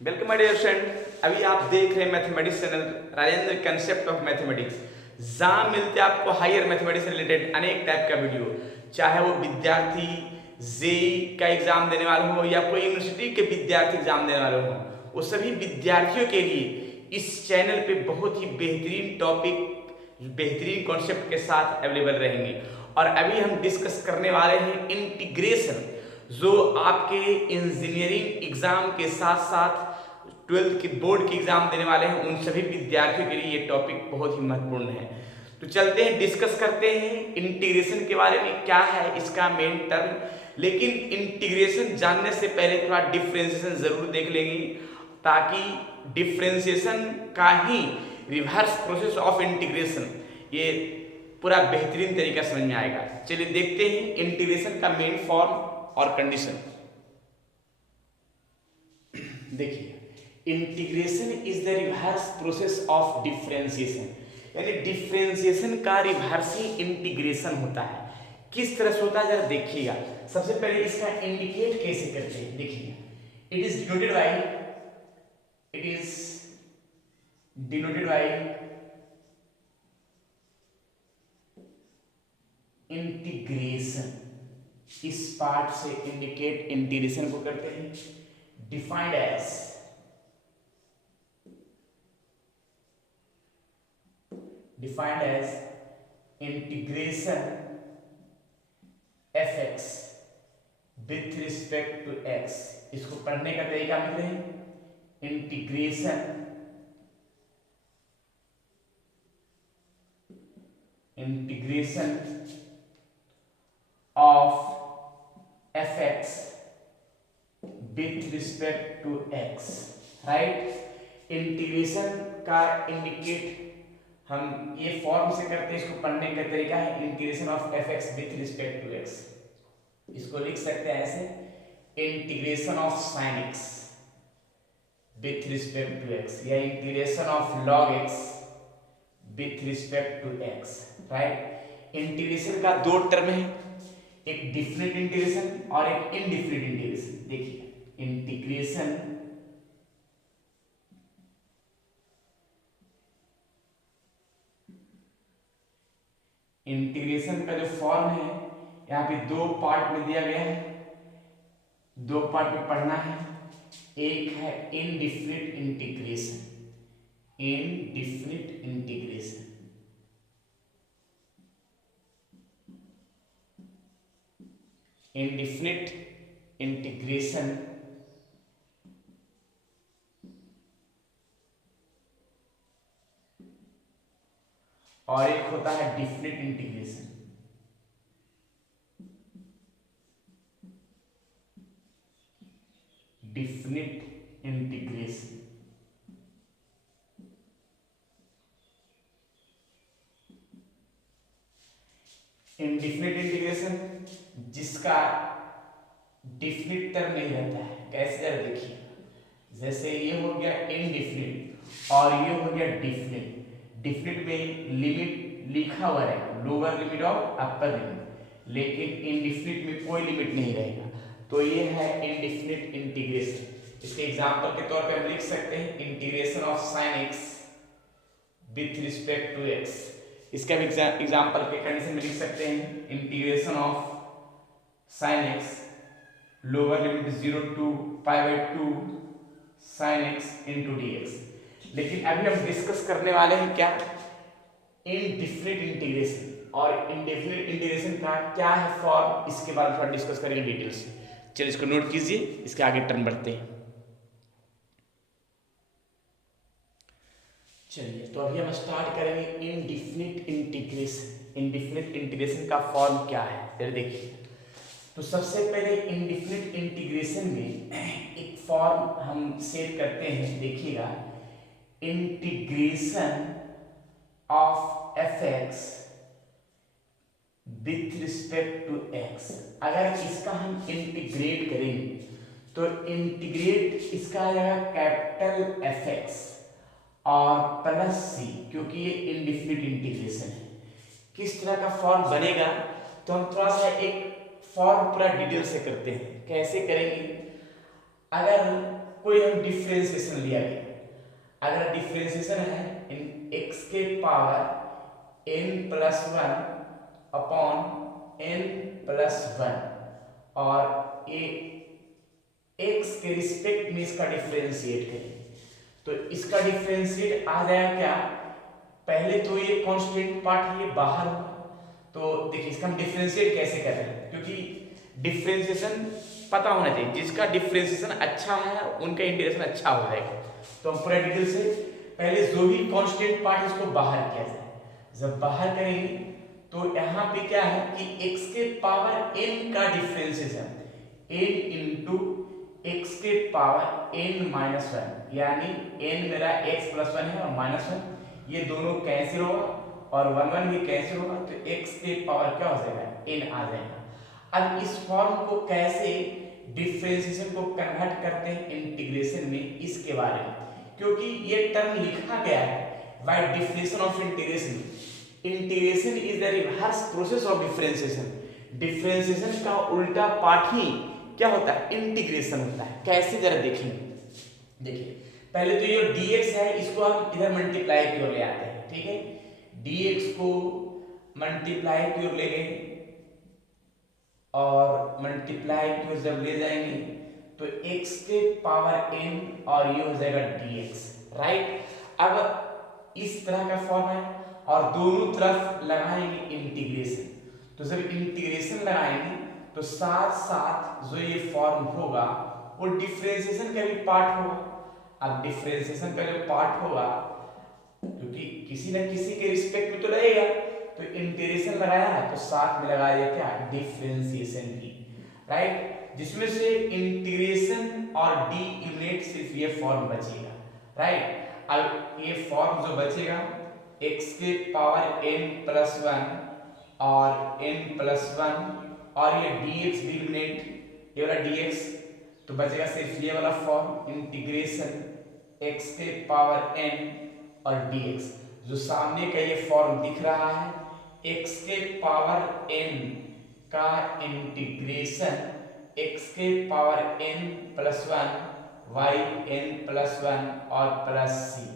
Welcome my dear friend. अभी आप देख रहे हैं mathematics channel Rajendra concept of mathematics. जहाँ मिलते हैं आपको हायर मैथमेटिक्स से रिलेटेड अनेक टाइप का वीडियो, चाहे वो विद्यार्थी जेई का एग्जाम देने वाले हो या कोई यूनिवर्सिटी के विद्यार्थी एग्जाम देने वाले हो, वो सभी विद्यार्थियों के लिए इस चैनल पे बहुत ही बेहतरीन टॉपिक, बेहतरीन कॉन्सेप्ट के साथ अवेलेबल रहेंगे। और अभी हम डिस्कस करने वाले हैं इंटीग्रेशन, जो आपके इंजीनियरिंग एग्जाम के साथ साथ 12th के बोर्ड के एग्जाम देने वाले हैं, उन सभी विद्यार्थियों के लिए ये टॉपिक बहुत ही महत्वपूर्ण है। तो चलते हैं, डिस्कस करते हैं इंटीग्रेशन के बारे में, क्या है इसका मेन टर्म। लेकिन इंटीग्रेशन जानने से पहले थोड़ा डिफ्रेंसिएशन जरूर देख लेंगे, ताकि डिफ्रेंसिएशन का ही रिवर्स प्रोसेस ऑफ इंटीग्रेशन ये पूरा बेहतरीन तरीका समझ में आएगा। चलिए देखते हैं इंटीग्रेशन का मेन फॉर्म और कंडीशन। देखिए, integration is the reverse process of differentiation, यानी डिफरेंशिएशन का रिवर्स ही इंटीग्रेशन होता है। किस तरह से होता है जरा देखिएगा। सबसे पहले इसका इंडिकेट कैसे करते हैं, देखिए। It is denoted by integration. इस पार्ट से इंडिकेट इंटीग्रेशन को करते हैं। Defined as integration fx with respect to x। इसको पढ़ने का तरीका लिखते हैं, integration of fx with respect to x, right. Integration का इंडिकेट हम ये फॉर्म से करते हैं, इसको पढ़ने का तरीका है integration of fx with respect to x। इसको लिख सकते हैं ऐसे, integration of sin x with respect to x, या integration of log x with respect to x, right. Integration का दो टर्म है, एक डिफिनिट इंटीग्रेशन और एक इनडिफिनिट इंटीग्रेशन। देखिए, इंटीग्रेशन का जो फॉर्म है यहाँ पे दो पार्ट में दिया गया है, दो पार्ट में पढ़ना है। एक है indefinite integration, indefinite integration, indefinite integration और एक होता है definite integration. Definite integration indefinite integration जिसका डिफिनिट टर्म नहीं रहता है। कैसे जरा देखिए, जैसे ये हो गया इनडिफिनिट और ये हो गया डिफिनिट। डिफिनिट में लिमिट लिखा हुआ रहेगा, लोअर लिमिट और अपर लिमिट, लेकिन इनडिफिनिट में कोई लिमिट नहीं रहेगा। तो ये है इनडिफिनिट इंटीग्रेशन। इसके एग्जांपल के तौर पे हम लिख सकते हैं integration of sin x with respect to x। इसका भी एग्जांपल के कंडीशन में लिख सकते हैं integration of sin x lower limit 0 to π/2 sin x into dx। लेकिन अभी हम डिस्कस करने वाले हैं क्या, इनडिफिनिट इंटीग्रेशन। और इनडिफिनिट इंटीग्रेशन का क्या है फॉर्म, इसके बारे में थोड़ा डिस्कस करेंगे डिटेल से। चलिए इसको नोट कीजिए, इसके आगे टर्म बढ़ते हैं। चलिए, तो अभी हम स्टार्ट करेंगे इनडिफिनिट इंटीग्रेशन। इनडिफिनिट इंटीग्रेशन का फॉर्म क्या है जरा देखिए। तो सबसे पहले इनडिफिनिट इंटीग्रेशन में एक फॉर्म हम सेट करते हैं, देखिएगा। Integration of fx with respect to x। अगर इसका हम इंटीग्रेट करेंगे तो इंटीग्रेट इसका आ जाएगा कैपिटल fx और प्लस c, क्योंकि ये इनडिफिनिट इंटीग्रेशन है। किस तरह का फॉर्म बनेगा, तो हम थोड़ा सा एक फॉर्म पूरा डिटेल से करते हैं। कैसे करेंगे, अगर कोई हम डिफ्रेंसिएशन लिया गया, अगर डिफ्रेंसिएशन है इन x के पावर n+1 अपॉन n+1 और ये x के रिस्पेक्ट में इसका डिफ्रेंशिएट करें तो इसका डिफ्रेंशिएट आ जाएगा क्या, पहले तो ये कांस्टेंट पार्ट है ये बाहर होगा, तो देखिए इसका हम डिफ्रेंशिएट कैसे कर रहे हैं, क्योंकि डिफ्रेंशिएशन पता होना चाहिए, जिसका डिफ्रेंशिएशन अच्छा है उनका इंटीग्रेशन अच्छा हो जाएगा। तो हम पूरा डिटेल से पहले जो भी कांस्टेंट पार्ट इसको बाहर किया जाए, जब बाहर करेंगे तो यहाँ पे क्या है कि x के पावर n का डिफ्रेंशिएशन n इंटू x के पावर n-1 यानी n मेरा x+1 है और -1, ये दोनों कैंसिल होगा और 1 1 भी कैंसिल होगा, तो x के पावर क्या हो जाएगा n आ जाएगा। अब इस फॉर्म को कैसे डिफरेंशिएशन को कन्वर्ट करते हैं इंटीग्रेशन में, इसके बारे में, क्योंकि ये टर्म लिखा गया है by definition of integration, integration is the reverse process of differentiation, differentiation का उल्टा पार्ट ही क्या होता है इंटीग्रेशन होता है। कैसे जरा देखेंगे, देखिए पहले तो ये dx है इसको हम इधर मल्टीप्लाई की ओर ले आते हैं, ठीक है, dx को मल्टीप्लाई की ओर ले गए और मल्टीप्लाई की ओर जब ले जाएंगे तो x के पावर n और ये हो जाएगा dx, राइट। अब इस तरह का फॉर्म है और दोनों तरफ लगाएंगे इंटीग्रेशन, तो जब इंटीग्रेशन लगाएंगे तो साथ साथ जो ये फॉर्म होगा वो डिफरेंशिएशन का भी पार्ट होगा। अब डिफरेंशिएशन का जो पार्ट होगा क्योंकि किसी न किसी के रिस्पेक्ट में तो रहेगा, तो इंटीग्रेशन लगाया है तो साथ में लगा दिया क्या डिफरेंशिएशन भी, राइट, जिसमें से इंटीग्रेशन और डी यूनिट सिर्फ ये फॉर्म बचेगा, राइट। अब ये फॉर्म जो बचेगा x के पावर n+1 और n+1 और ये dx डी यूनिट ये वाला dx, तो बचेगा सिर्फ ये वाला फॉर्म इंटीग्रेशन x के पावर n और dx, जो सामने का ये फॉर्म दिख रहा है x के पावर n का इंटीग्रेशन x के पावर n+1 y n+1 और प्लस c,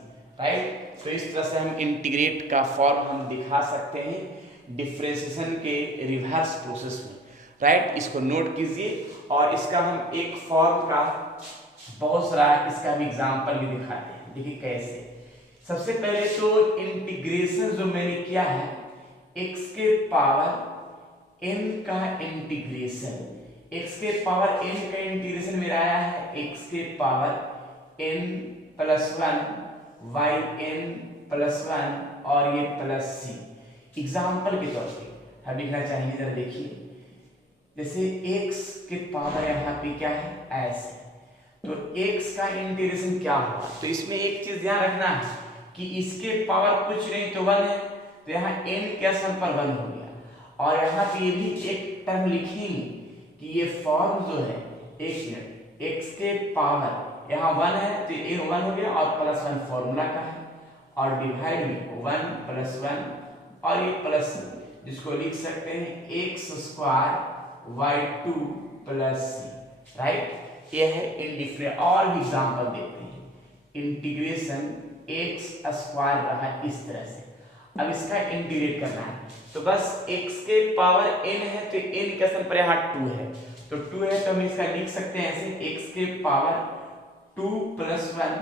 राइट। तो इस तरह से हम इंटीग्रेट का फॉर्म हम दिखा सकते हैं डिफरेंशिएशन के रिवर्स प्रोसेस में, राइट। इसको नोट कीजिए और इसका हम एक फॉर्म का बहुत सारा इसका भी एग्जांपल भी दिखाते हैं, देखिए कैसे। सबसे पहले तो इंटीग्रेशन जो मैंने किया है x के पावर n का इंटीग्रेशन, x के पावर n का इंटीग्रेशन मेरा आया है x के पावर n+1 y n+1 और ये प्लस c। एग्जांपल के तौर पे हम लिखना चाहेंगे, जरा देखिए, जैसे x के पावर यहाँ पे क्या है ऐसे, तो x का इंटीग्रेशन क्या होगा, तो इसमें एक चीज ध्यान रखना है कि इसके पावर कुछ नहीं तो 1 है, तो यहाँ n के स्थान पर 1 हो गया, और यहाँ पे ये भी एक टर्म लिखेंगे कि ये फॉर्म जो है एक मिनट x के पावर यहाँ 1 है तो ये 1 हो गया और +1 फॉर्मूला का है, और डिवाइड में 1+1 और ये प्लस, जिसको लिख सकते हैं x² y2 + c, राइट। ये है इंडिफरेंट। और भी एग्जांपल देखते हैं, इंटीग्रेशन x² रहा इस तरह से, अब इसका इंटीग्रेट करना है तो बस x के पावर n है तो n के स्थान पर यहाँ 2 है, तो 2 है तो हम इसका लिख सकते हैं ऐसे x के पावर 2+1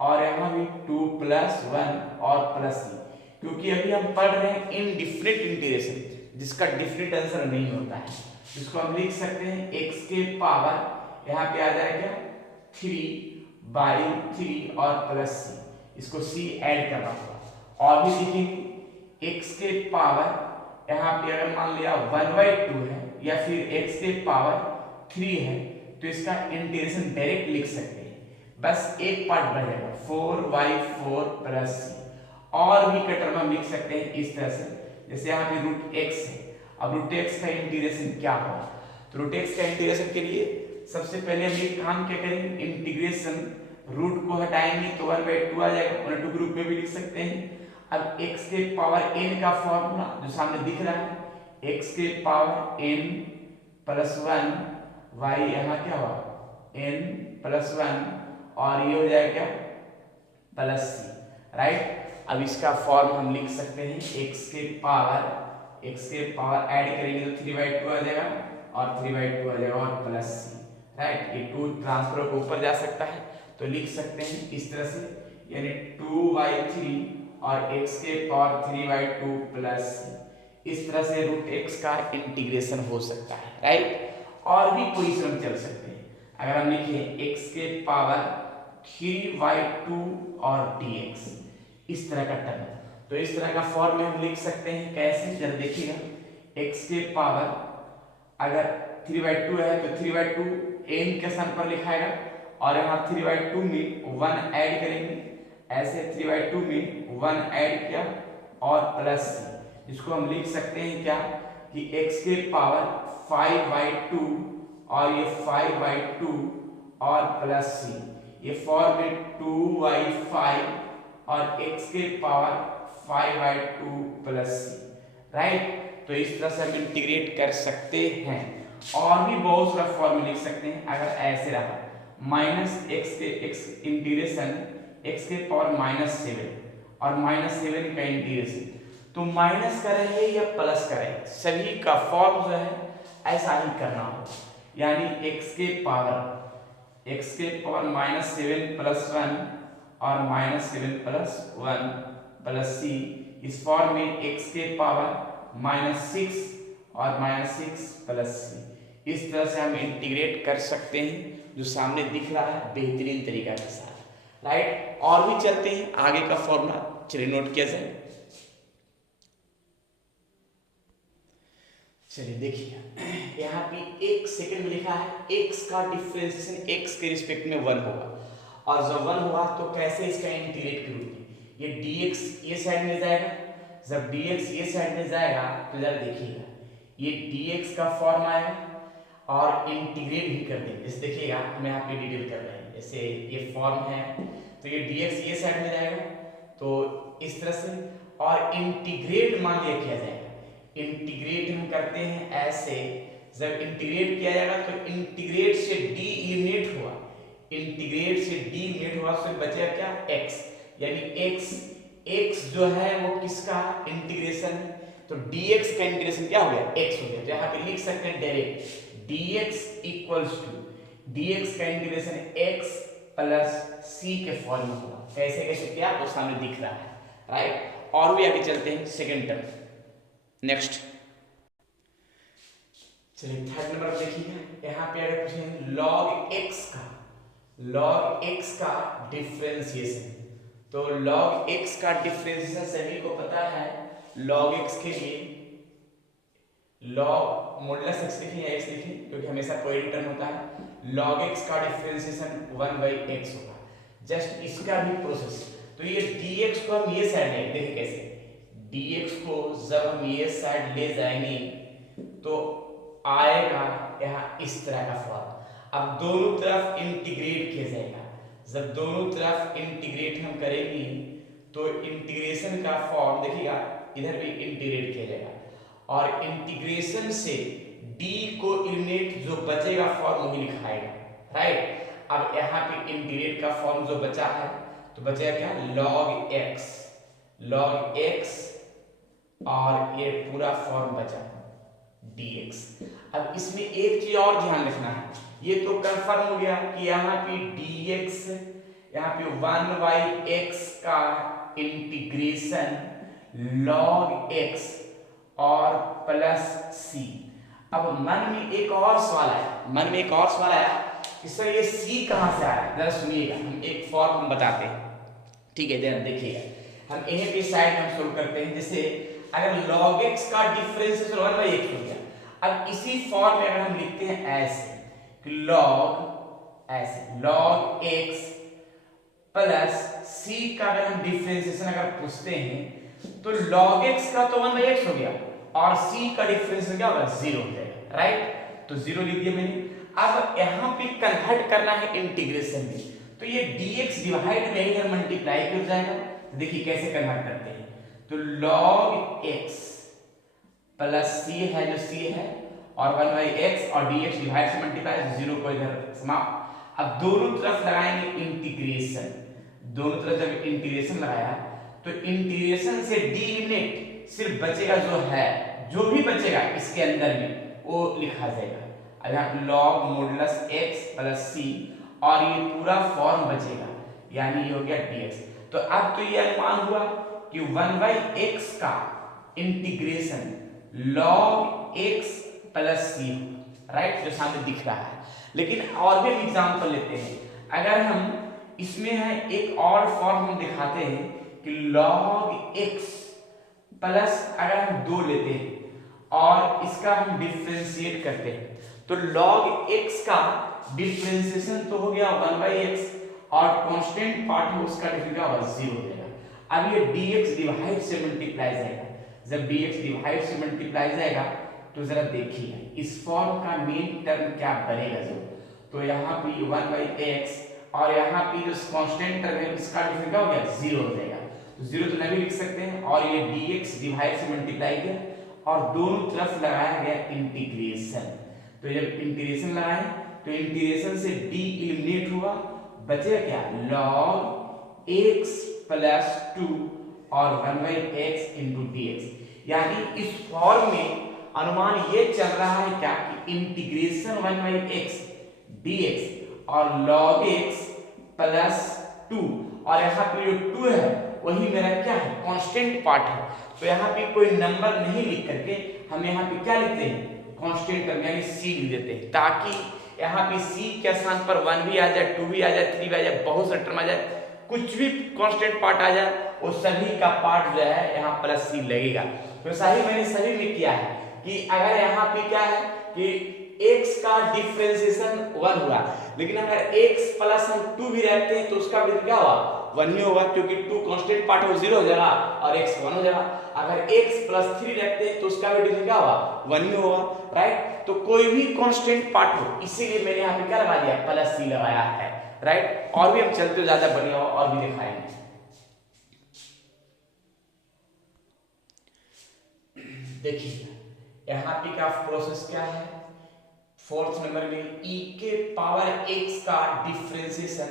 और यहाँ भी 2+1 और प्लस c, क्योंकि अभी हम पढ़ रहे हैं इनडिफरेंट इंटीग्रेशन जिसका डिफरेंट आंसर नहीं होता है, जिसको हम लिख सकते हैं x के पावर यहाँ पे आ जाएगा 3/3 और प्लस c, इसको c ऐड करना होगा। और भी लिखेंगे x के पावर यहाँ पे अगर मान लिया 1/2 है या फिर x के पावर 3 है तो इसका इंटीग्रेशन डायरेक्ट लिख सकते हैं, बस एक पार्ट बढ़ेगा 4/4 प्लस c। और भी का टर्म हम लिख सकते हैं इस तरह से, जैसे यहाँ पे √x है, अब √x का इंटीग्रेशन क्या होगा, तो √x का इंटीग्रेशन के लिए सबसे पहले हम ये काम क्या करेंगे, इंटीग्रेशन रूट को हटाएंगे तो 1/2 आ जाएगा, 1/2 के रूप में भी लिख सकते हैं। अब x के पावर n का फॉर्मूला जो सामने दिख रहा है, x के पावर n+1 y यहाँ क्या हुआ n+1 और ये हो जाएगा क्या, प्लस सी, राइट। अब इसका फॉर्म हम लिख सकते हैं x के पावर ऐड करेंगे तो 3/2 आ जाएगा और 3/2 आ जाएगा और प्लस सी, राइट। ये 2 ट्रांसफर होकर ऊपर जा सकता है तो लिख सकते हैं इस तरह से, यानी 2/3 और x के पावर 3/2 प्लस सी। इस तरह से √x का इंटीग्रेशन हो सकता है, राइट। और भी पोजीशन चल सकते हैं, अगर हम लिखें x के पावर 3/2 और dx, इस तरह का टर्म, तो इस तरह का फॉर्म में हम लिख सकते हैं कैसे, जरा देखिएगा। x के पावर अगर 3/2 है तो 3/2 n के स्थान पर लिखाएगा और यहाँ 3/2 में 1 ऐड करेंगे, ऐसे 3/2 में 1 ऐड किया और प्लस सी, इसको हम लिख सकते हैं क्या कि x के पावर 5/2 और ये 5/2 और प्लस सी, ये फॉर्म में 2/5 और x के पावर 5/2 प्लस सी, राइट। तो इस तरह से हम इंटीग्रेट कर सकते हैं और भी बहुत सारा फॉर्म लिख सकते हैं। अगर ऐसे रहा -x इंटीग्रेशन x के पावर -7 और -7 का इंटीग्रेशन, तो माइनस करें या प्लस करें, सभी का फॉर्म जो है ऐसा ही करना हो, यानी x के पावर -7 प्लस 1 और -7 प्लस 1 प्लस सी, इस फॉर्म में x के पावर -6 और -6 प्लस सी। इस तरह से हम इंटीग्रेट कर सकते हैं जो सामने दिख रहा है बेहतरीन तरीका के साथ, राइट। और भी चलते हैं आगे का फॉर्मूला, चलिए नोट किया जाए। चलिए देखिए यहाँ पे 1 सेकंड में लिखा है x का डिफरेंशिएशन x के रिस्पेक्ट में 1 होगा, और जब 1 होगा तो कैसे इसका इंटीग्रेट करोगे, ये dx ये साइड में जाएगा, जब dx ये साइड में जाएगा तो जरा देखिएगा ये dx का फॉर्म आएगा और इंटीग्रेट भी कर देंगे, जैसे देखिएगा हम यहाँ पे डिटेल कर रहे हैं, जैसे ये फॉर्म है तो ये dx ये साइड में जाएगा तो इस तरह से, और इंटीग्रेट मान लिया किया जाएगा, इंटीग्रेट हम करते हैं ऐसे, जब इंटीग्रेट किया जाएगा तो इंटीग्रेट से d एलिमिनेट हुआ, इंटीग्रेट से d एलिमिनेट हुआ तो बचेगा क्या, x, यानी x जो है वो किसका इंटीग्रेशन, तो dx का इंटीग्रेशन क्या हो गया, x हो गया। तो यहाँ पे लिख सकते हैं direct dx equals to dx का इंटीग्रेशन x प्लस c के फॉर्म में होगा, कैसे कैसे क्या वो सामने दिख रहा है, राइट। और भी आगे चलते हैं सेकेंड टर्म, नेक्स्ट चलिए थर्ड नंबर देखिए, यहाँ पे अगर पूछें log x का डिफरेंशिएशन, तो log x का डिफरेंशिएशन सभी को पता है, log x के लिए log मॉडुलस x लिखें या x लिखें क्योंकि हमेशा कोई टर्म होता है, log x का डिफरेंशिएशन 1/x होगा, जस्ट इसका भी प्रोसेस। तो ये dx को हम ये साइड लेंगे, देखिए कैसे dx को जब हम ये साइड ले जाएंगे तो आएगा यहाँ इस तरह का फॉर्म। अब दोनों तरफ इंटीग्रेट किया जाएगा, जब दोनों तरफ इंटीग्रेट हम करेंगे तो इंटीग्रेशन का फॉर्म देखिएगा, इधर भी इंटीग्रेट किया जाएगा और इंटीग्रेशन से d को एलिमिनेट जो बचेगा फॉर्म वही लिखाएगा, राइट। अब यहाँ पे इंटीग्रेट का फॉर्म जो बचा है तो बचेगा क्या, log x और ये पूरा फॉर्म बचा dx। अब इसमें एक चीज और ध्यान रखना है, ये तो कंफर्म हो गया कि यहाँ पे dx, यहाँ पे 1/x का इंटीग्रेशन log x और प्लस c। अब मन में एक और सवाल आया कि सर ये c कहाँ से आया, जरा सुनिएगा, हम एक फॉर्म हम बताते हैं, ठीक है, जरा देखिएगा, हम यहीं पे साइड में सोल्व करते हैं। जैसे अगर log x का डिफरेंशिएशन 1/x हो गया, अब इसी फॉर्म में अगर हम लिखते हैं ऐसे कि log x प्लस c का अगर हम डिफरेंशिएशन अगर पूछते हैं तो log x का तो 1/x हो गया और c का डिफरेंशिएशन क्या होगा, 0 हो जाएगा, राइट। तो 0 लिख दिया मैंने। अब यहाँ पे कन्वर्ट करना है इंटीग्रेशन में, तो ये dx डिवाइड में इधर मल्टीप्लाई कर जाएगा, तो देखिए कैसे कन्वर्ट करते हैं, तो log x प्लस c है जो c है और 1/x और dx डिवाइड से मल्टीप्लाई, 0 को इधर समाप्त। अब दोनों तरफ लगाएंगे इंटीग्रेशन, दोनों तरफ जब इंटीग्रेशन लगाया तो इंटीग्रेशन से डी लिमिट सिर्फ बचेगा जो है, जो भी बचेगा इसके अंदर में वो लिखा जाएगा। अब यहाँ लॉग मॉडुलस x प्लस सी और ये पूरा फॉर्म बचेगा, यानी ये हो गया dx। तो अब तो ये अनुमान हुआ कि 1/x का integration log x plus C, right, जो सामने दिख रहा है। लेकिन और भी एग्जांपल लेते हैं, अगर हम इसमें है एक और फॉर्म हम दिखाते हैं कि log x प्लस अगर हम 2 लेते हैं और इसका हम डिफरेंशिएट करते हैं तो log x का डिफरेंशिएशन तो हो गया 1/x और कांस्टेंट पार्ट है उसका डिफरेंशिएशन 0 हो जाएगा। अब ये dx डिवाइड से मल्टीप्लाई जाएगा, जब dx डिवाइड से मल्टीप्लाई जाएगा तो जरा देखिए इस फॉर्म का मेन टर्म क्या बनेगा जो, तो यहाँ पे 1/x और यहाँ पे जो कांस्टेंट टर्म है इसका डिफरेंशिएशन क्या हो गया 0 हो जाएगा। तो 0 तो नहीं लिख सकते हैं और ये dx डिवाइड से मल्टीप्लाई किया और दोनों तरफ लगाया गया इंटीग्रेशन। तो जब इंटीग्रेशन लगाए तो इंटीग्रेशन से d एलिमिनेट हुआ, बचेगा क्या log x प्लस 2 और 1/x इंटू dx। यानी इस फॉर्म में अनुमान ये चल रहा है क्या कि इंटीग्रेशन 1/x dx और log x प्लस 2 और यहाँ पे जो 2 है वही मेरा क्या है कांस्टेंट पार्ट है। तो यहाँ पे कोई नंबर नहीं लिख करके हम यहाँ पे क्या लिखते हैं कांस्टेंट टर्म यानी c लिख देते हैं, ताकि यहाँ पे c के स्थान पर 1 भी आ जाए, 2 भी आ जाए, 3 भी आ जाए, बहुत सारे टर्म आ जाए, कुछ भी कांस्टेंट पार्ट आ जाए वो सभी का पार्ट जो है यहाँ प्लस c लगेगा। तो सही मैंने सभी में किया है कि अगर यहाँ पे क्या है कि x का डिफरेंशिएशन 1 हुआ, लेकिन अगर x प्लस हम 2 भी रखते हैं तो उसका भी क्या हुआ 1 ही होगा, क्योंकि 2 कांस्टेंट पार्ट है वो 0 हो जाएगा और x 1 हो जाएगा। अगर x प्लस 3 रखते हैं तो उसका भी डिफरेंशिएशन क्या होगा 1 ही होगा, राइट। तो कोई भी कांस्टेंट पार्ट हो, इसीलिए मैंने यहाँ पे क्या लगा दिया प्लस c लगाया है, राइट। और भी हम चलते ज्यादा बढ़िया और भी दिखाएंगे। देखिए यहाँ पे का प्रोसेस क्या है, फोर्थ नंबर में e के पावर x का डिफरेंशिएशन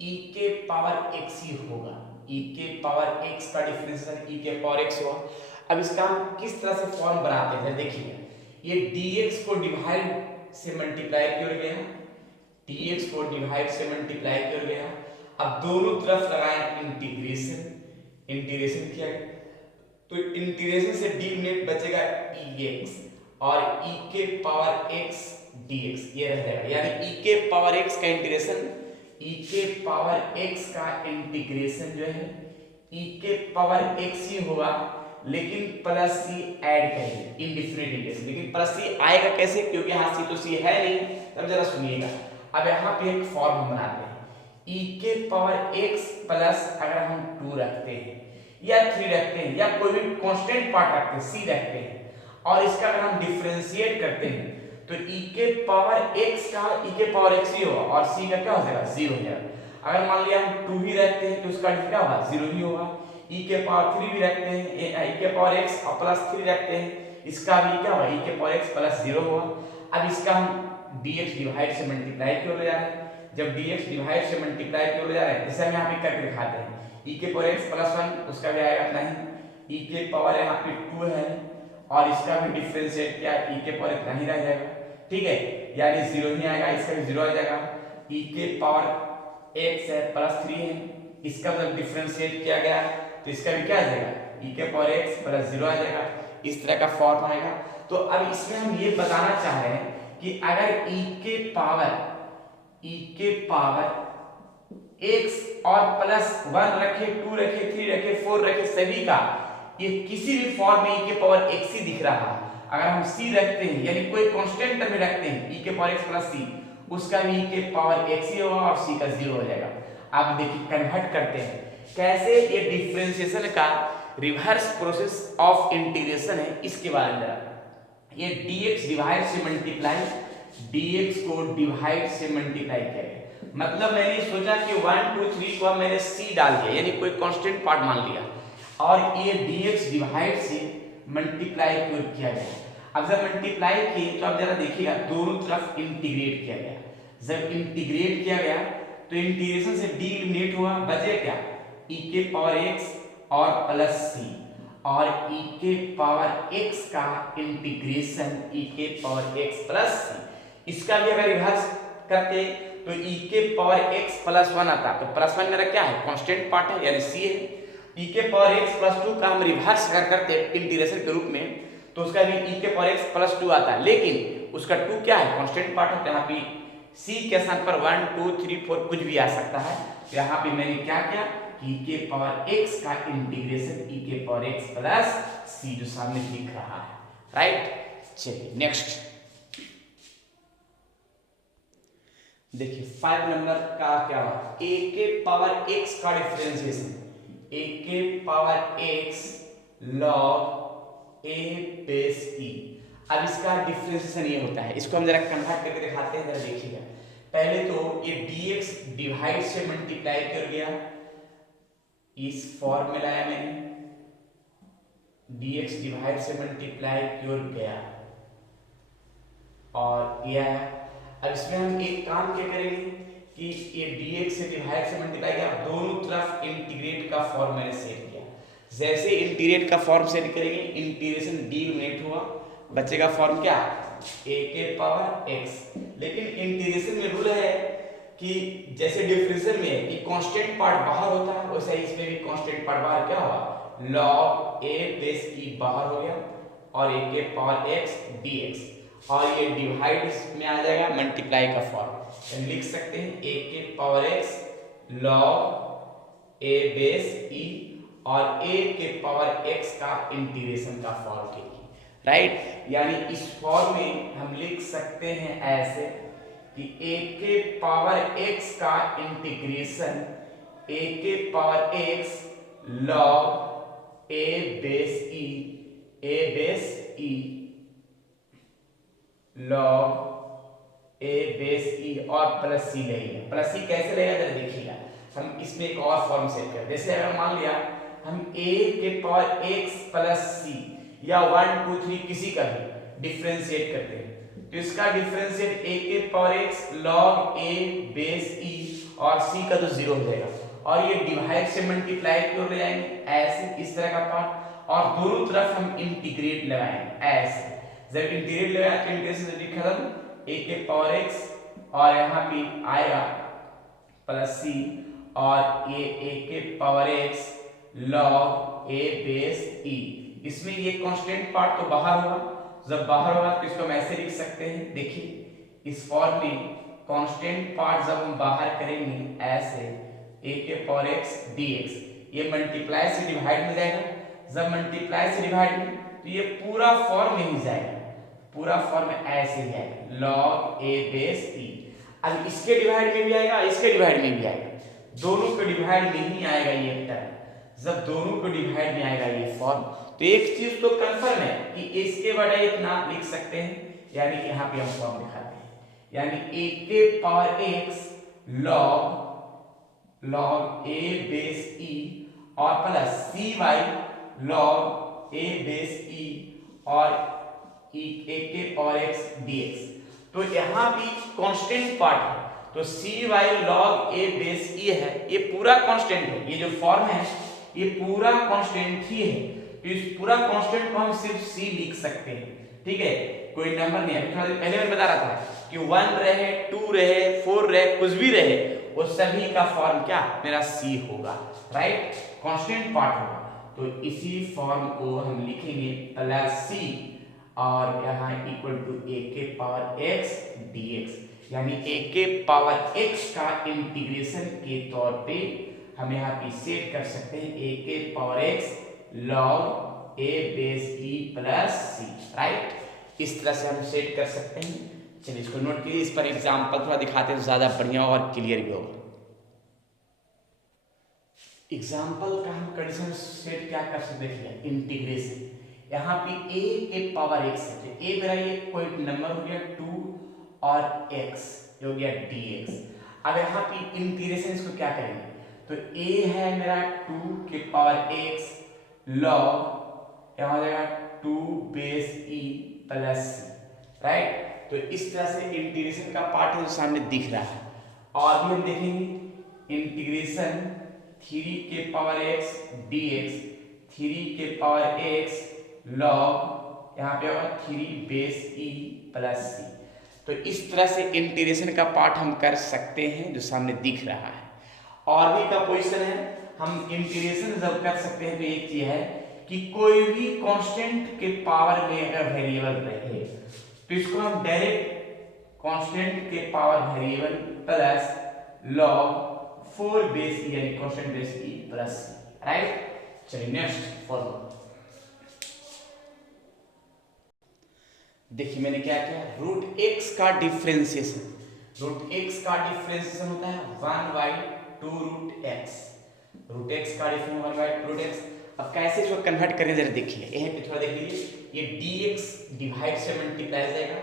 e के पावर x ही होगा, e के पावर x का डिफरेंशिएशन e के पावर x होगा। अब इसका हम किस तरह से फॉर्म बनाते हैं देखिए, ये dx को डिवाइड से मल्टीप्लाई किया गया, dx को डिवाइड से मल्टीप्लाई किया गया। अब दोनों तरफ लगाएं इंटीग्रेशन, इंटीग्रेशन किया तो इंटीग्रेशन से d नेट बचेगा ex और e के पावर x dx ये रह जाएगा, यानी e के पावर x का इंटीग्रेशन, e के पावर x का इंटीग्रेशन जो है e के पावर x ही होगा, लेकिन प्लस c ऐड करेंगे इंडिफिनिट इंटीग्रेशन। लेकिन प्लस c आएगा कैसे, क्योंकि यहाँ c तो c है नहीं। तब जरा सुनिएगा, अब यहाँ पे एक फॉर्म हम बनाते हैं, e के पावर x प्लस अगर हम 2 रखते हैं या 3 रखते हैं या कोई भी कांस्टेंट पार्ट रखते हैं c रखते हैं और इसका अगर हम डिफरेंशिएट करते हैं तो e के पावर x का e के पावर x ही होगा और c का क्या हो जाएगा 0 हो जाएगा। अगर मान लिया हम 2 भी रखते हैं तो उसका क्या होगा 0 ही होगा। e के पावर 3 भी रखते हैं, e के पावर x और प्लस 3 रखते हैं, इसका भी क्या होगा e के पावर x प्लस 0 होगा। अब इसका हम dx डिवाइड से मल्टीप्लाई क्यों ले जा रहे हैं, जब dx डिवाइड से मल्टीप्लाई क्यों ले जा रहे हैं, जैसे हम यहाँ पे करके दिखाते हैं e के पावर x प्लस 1 उसका भी आएगा नहीं, e के पावर यहाँ पे 2 है और इसका भी डिफरेंशिएट किया e के पावर इतना ही रह जाएगा, ठीक है, यानी 0 ही आएगा, इसका भी 0 आ जाएगा। e के पावर x है प्लस 3 है, इसका जब डिफरेंशिएट किया गया तो इसका भी क्या आ जाएगा e के पावर x प्लस 0 आ जाएगा। इस तरह का फॉर्म आएगा। तो अब इसमें हम ये बताना चाह रहे हैं कि अगर e के पावर x और प्लस 1 रखे, 2 रखे, 3 रखे, 4 रखे, सभी का ये किसी भी फॉर्म में e के पावर x ही दिख रहा है, अगर हम c रखते हैं यानी कोई कांस्टेंट टर्म में रखते हैं e के पावर x प्लस c, उसका भी e के पावर x ही होगा और c का 0 हो जाएगा। अब देखिए कन्वर्ट करते हैं कैसे, ये डिफरेंशिएशन का रिवर्स प्रोसेस ऑफ इंटीग्रेशन है, इसके बारे में जरा। ये dx डिवाइड से मल्टीप्लाई, dx को डिवाइड से मल्टीप्लाई किया गया, मतलब मैंने सोचा कि 1 2 3 को मैंने c डाल दिया यानी कोई कांस्टेंट पार्ट मान लिया और ये dx डिवाइड से मल्टीप्लाई किया गया। अब जब मल्टीप्लाई किए तो अब जरा देखिएगा दोनों तरफ इंटीग्रेट किया गया, जब इंटीग्रेट किया गया तो इंटीग्रेशन से डी एलिमिनेट हुआ, बचे क्या e के पावर x और प्लस c, और e के पावर x का इंटीग्रेशन e के पावर x प्लस c, इसका भी अगर रिवर्स करते तो e के पावर x प्लस 1 आता, तो प्लस 1 मेरा क्या है कांस्टेंट पार्ट है यानी c है। e के पावर x प्लस 2 का हम रिवर्स अगर करते इंटीग्रेशन के रूप में तो उसका भी e के पावर x प्लस 2 आता है, लेकिन उसका 2 क्या है कांस्टेंट पार्ट है, तो यहाँ पे c के स्थान पर 1 2 3 4 कुछ भी आ सकता है। तो यहाँ पे मैंने क्या किया e के पावर x का इंटीग्रेशन e के पावर x प्लस c जो सामने दिख रहा है, राइट। चलिए नेक्स्ट देखिए 5 नंबर का क्या हुआ, a के पावर x का डिफरेंशिएशन, a के power x log a base e। अब इसका डिफरेंशिएशन ये होता है, इसको हम जरा कन्वर्ट करके दिखाते हैं, जरा देखिएगा। पहले तो ये dx डिवाइड से मल्टीप्लाई कर गया, इस फॉर्म में लाया मैंने, dx डिवाइड से मल्टीप्लाई कर गया और ये आया। अब इसमें हम एक काम क्या करेंगे कि ये dx से डिवाइड से मल्टीप्लाई किया, दोनों तरफ इंटीग्रेट का फॉर्म मैंने सेट किया। जैसे इंटीग्रेट का फॉर्म सेट करेंगे इंटीग्रेशन डी एलिमिनेट हुआ, बचेगा फॉर्म क्या a के पावर x, लेकिन इंटीग्रेशन में रूल है कि जैसे डिफरेंशियल में है कि कांस्टेंट पार्ट बाहर होता है, वैसे ही इसमें भी कांस्टेंट पार्ट बाहर क्या हुआ log a बेस e बाहर हो गया और a के पावर x dx, और ये डिवाइड में आ जाएगा मल्टीप्लाई का फॉर्म, लिख सकते हैं a के power x log a base e और a के पावर x का इंटीग्रेशन का फॉर्म के लिए, राइट। यानी इस फॉर्म में हम लिख सकते हैं ऐसे कि a के पावर x का इंटीग्रेशन a के power x log a base e log a base e और प्लस c लेंगे। प्लस c कैसे लेगा जरा देखिएगा, हम इसमें एक और फॉर्म सेट कर, जैसे अगर मान लिया हम a के पावर x प्लस c या 1 2 3 किसी का भी डिफरेंशिएट करते हैं, तो इसका डिफरेंशिएट a के power x log a base e और c का तो 0 हो जाएगा, और ये डिवाइड से मल्टीप्लाई क्यों ले जाएंगे ऐसे इस तरह का पार्ट, और दोनों तरफ हम इंटीग्रेट लगाएंगे ऐसे। जब इंटीग्रेट लगाया तो इंटीग्रेशन से खत्म, a के पावर x और यहाँ पे आएगा प्लस c और ये a के power x log a base e। इसमें ये कांस्टेंट पार्ट तो बाहर होगा, जब बाहर होगा तो इसको हम ऐसे लिख सकते हैं, देखिए इस फॉर्म में कांस्टेंट पार्ट जब हम बाहर करेंगे ऐसे a के पावर x dx, ये मल्टीप्लाई से डिवाइड में जाएगा, जब मल्टीप्लाई से डिवाइड में तो ये पूरा फॉर्म में ही जाएगा, पूरा फॉर्म ऐसे ही आएगा log a बेस e। अब इसके डिवाइड में भी आएगा, इसके डिवाइड में भी आएगा, दोनों के डिवाइड में ही आएगा ये टर्म। जब दोनों को डिवाइड में आएगा ये फॉर्म, तो एक चीज तो कंफर्म है कि इसके बजाय इतना लिख सकते हैं, यानी यहाँ पे हम फॉर्म दिखाते हैं, यानी a के power x log a base e और plus cy log a base e और a के पावर x dx। तो यहाँ भी कांस्टेंट पार्ट है, तो cy log a base e है, ये पूरा कांस्टेंट है, ये जो फॉर्म है ये पूरा कांस्टेंट ही है, तो इस पूरा कांस्टेंट को हम सिर्फ c लिख सकते हैं, ठीक है, कोई नंबर नहीं है। पहले मैं बता रहा था कि 1 रहे 2 रहे 4 रहे कुछ भी रहे वो सभी का फॉर्म क्या मेरा c होगा, राइट, कांस्टेंट पार्ट होगा। तो इसी फॉर्म को हम लिखेंगे प्लस c और यहाँ इक्वल टू a के पावर x dx, यानी a के पावर x का इंटीग्रेशन के तौर पे हम यहाँ पे सेट कर सकते हैं a के power x log a base e plus c, right. इस तरह से हम सेट कर सकते हैं। चलिए इसको नोट कीजिए, इस पर एग्जांपल थोड़ा दिखाते हैं तो ज्यादा बढ़िया और क्लियर भी होगा। एग्जांपल का हम कंडीशन सेट क्या कर सकते हैं, इंटीग्रेशन, यहाँ पे a के पावर x है, a मेरा ये कोई नंबर हो गया 2 और x हो गया dx। अब यहाँ पे इंटीग्रेशन इसको क्या करेंगे, तो a है मेरा 2 के पावर x log यहाँ हो जाएगा 2 base e plus c, right. तो इस तरह से इंटीग्रेशन का पार्ट है जो सामने दिख रहा है। और भी हम देखेंगे इंटीग्रेशन 3 के पावर x dx, 3 के पावर x log यहाँ पे होगा 3 बेस e प्लस c। तो इस तरह से इंटीग्रेशन का पार्ट हम कर सकते हैं जो सामने दिख रहा है। और भी का पोजीशन है, हम इंटीग्रेशन जब कर सकते हैं तो एक चीज है कि कोई भी कांस्टेंट के पावर में अगर वेरिएबल रहे तो इसको हम डायरेक्ट कांस्टेंट के power variable plus log 4 base e यानी constant base e plus c, right. चलिए नेक्स्ट फॉर्मूला देखिए मैंने क्या किया, रूट x का डिफरेंशिएशन, रूट x का डिफरेंशिएशन होता है 1/2 रूट x, रूट x का डिफरेंशिएशन 1/2 रूट x। अब कैसे इसको कन्वर्ट करें जरा देखिए, यहीं पे थोड़ा देख लीजिए, ये dx डिवाइड से मल्टीप्लाई हो जाएगा।